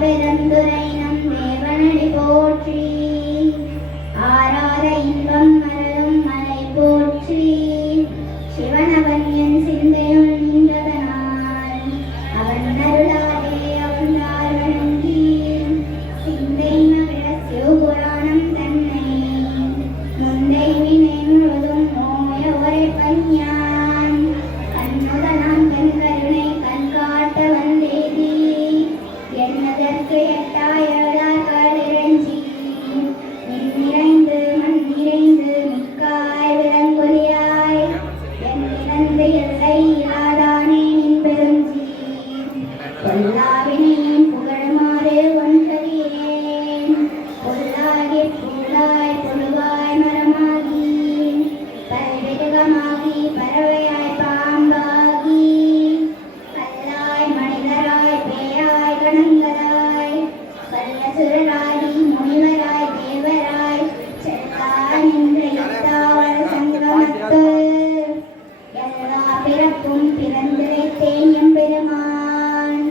பெருந்துரை நம் தேவனடி போற்றி. ஆராத இன்பம் மருளும் மலை போற்றி. சிவனவன் என் சிந்தையுள் நின்றதனால் அவன் அருளாலே அவன்தார் வணங்கி சிந்தை மகிழ சிவபுராணம் தன்னை முந்தை வினை முழுதும் ஓய ஒரே பஞ்ஞான் கண்ணுதலாம் தன் கருணை கண்காட்ட வந்தேதி என்னதற்கு எட்டாயதார்கள் இறைஞ்சி நின் நிறைந்து மண் நிறைந்து மிக்காய் விளங்கொலியாய் என் இறந்து எல்லை இல்லாதானே நின் பெருஞ்சி பொல்லாவினையும் புகழுமாறு ஒன்றறியேன் பொல்லாகி புல்லாய் பொழுவாய் மரமாகி பல்விருகமாகி பறவையாய் பாம்பாகி கல்லாய் மனிதராய் பேயாய் கணங்களாய் கள்ளசுரராகி முனிவராய் தேவராய் செல்லாய் நின்ற இத்தாவர சங்கமத்து எல்லா பிறப்பும் பிறந்திரைத்தேன் எம்பெருமான்.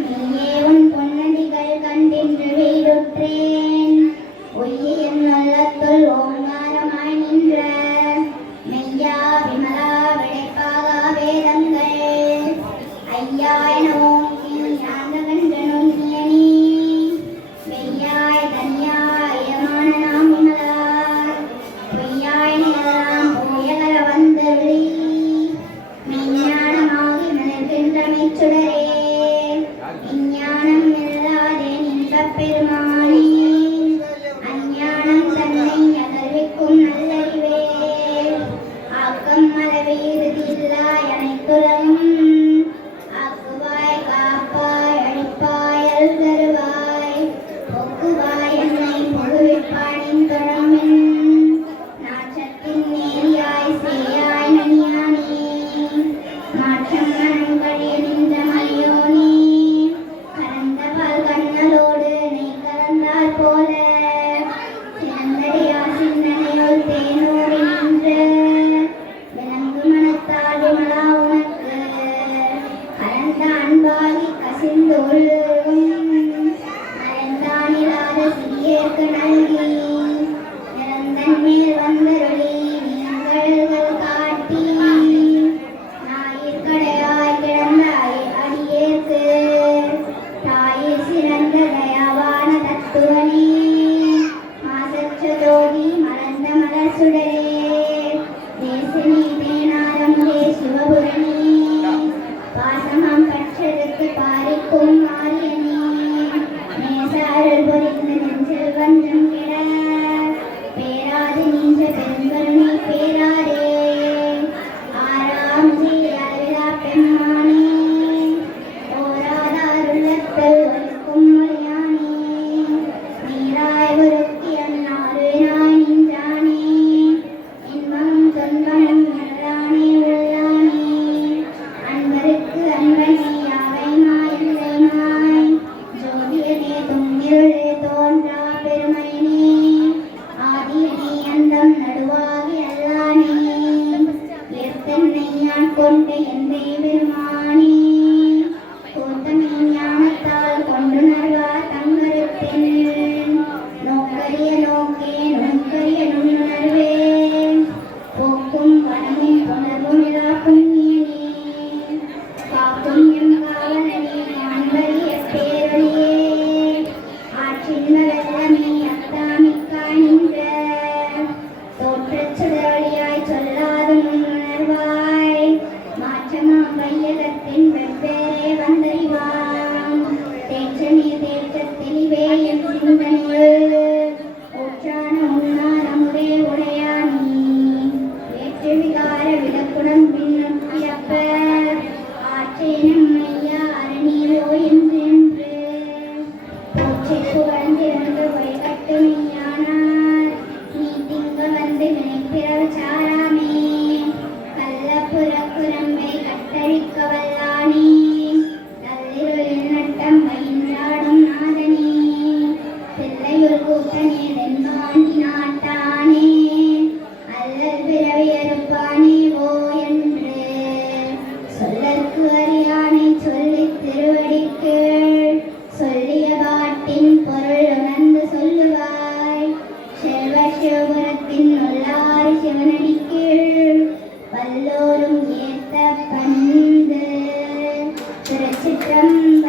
நீயே உன் பொன்னடிகள் கண்டின்று வீடுற்றேன் ஒய்ய என் நல்லத்துள் ஓங்காரமாய் நின்ற மெய்யா விமலா விளைப்பாகா வேதங்கள் ஐயாய் நோக்கி யாந்தகன்று நுண்ணியனி மெய்யாய் தன்யாய் யமான நாம் விமலாய் பொய்யாய் எல்லாம் போயகல வந்தருளி மெய்ஞானமாகி மலர்கின்ற மெச்சுடரே விஞ்ஞானம் இல்லாதே நின்ற பெருமானே அஞ்ஞானம் தன்னை அகழ்விக்கும் நல்லறிவே ஆக்கம் அளவே இறுதியில்லாய் அனைத்துலகும் ஆக்குவாய் காப்பாய் அழிப்பாய் அருள் தருவாய் ஒக்குவாய் என்னை புகுவிப்பானின் தொடர்மின் நாற்றத்தின் நேரியாய் சேயாய் நனியானே மாற்றம் மனம் கழிய நின்ற மலியோனே கலந்த பால் கண்ணலோடு நெய் கலந்தால் போல சிறந்தடியா சிந்தனையுள் தேனோடி நின்ற விலங்கு மனத்தால் விமலா உனக்கு கலந்த அன்பாகி கசிந்து உள்ளும் மறைந்தானில்லாத சிறியேற்கு நல்கி நிறந்தன் மேல் வந்தருளி நீங்கள்கள் காட்டி ஞாயிற்கடையாய் கிடந்தாய் அடியேற்கு தாயே சிறந்த தயாவான தத்துவனே மாசற்ற ஜோதி மலர்ந்த மலர் சுடரே தேசினி தேனாரம் தே சிவபுரணி பாசமாம் பற்றெடுத்து பாரிக்கும் மாரியனே நேசாரல் பொறிந்த நெஞ்சில் வஞ்சம் கிட பேராது நீஞ்ச பெருங்கருணை பேராதே ஆறாம் ஜீயாவிலா பெம்மானே ஓராதாருள்ளத்தல் ஒலிக்கும் மொழியானே நீராய் ஒருத்தி அந்நாருனாய் நின்றானே இன்பமும் துன்பமும் எல்லானே உள்ளானே அன்பருக்கு அன்பனே யாவை மாயல்லை மாய் ஜோதியனே துங்கிருளே தோன்றா பெருமைனே ஆதியனே அந்தம் நடுவாகி அல்லானே எத்தன்னை யான் கொண்ட எந்தை பெருமானே கூத்தமே ஞானத்தால் கொண்டுணர்வார் தங்கருத்தின் நோக்கரிய நோக்கே நுண்கரிய நுண்ணுணர்வே போக்கும் வனமும் புணர்வும் இலா புண்ணியனே காக்கும் எம் காவலனே அன்பரிய பேரொழியே ஆற்றின் வெள்ளமே அத்தாமிக்காய் நின்ற தோற்றச் சுடரொளியாய் சொல்லாது முன்னுணர்வாய் மாற்றமாம் வையகத்தின் வெவ்வேறே வந்தறிவாம் தேற்றமே தேற்றத் தெளிவே என் சிந்தனையுள் ஊற்றான உன்னார் அமுதே உடையானே வேற்று விகார விலக்குடன் பின்னப்பியப்ப ஆற்றேனும் மையா அரணியோ என்று போற்றி புகழ்ந்திருந்து வழிகட்டு மெய்யானார் நீ திங்க வந்து வினைப்பிறவு சாராமே கள்ளப்புறக்குரம்பை கட்டழிக்க வல்லானே நல்லிருளில் நட்டம் பயின்றாடும் நாதனே பிள்ளையுள் கூட்டனே தென்பாண்டி நாட்டானே அல்லல் பிறவி அறுப்பானே ஓ என்று சொல்லற்கு அறியானை சொல்லித் திருவடிக்கு சொல்லிய நல்லோரும் ஏத்த பண்பு திருச்சிற்றம்பலம்.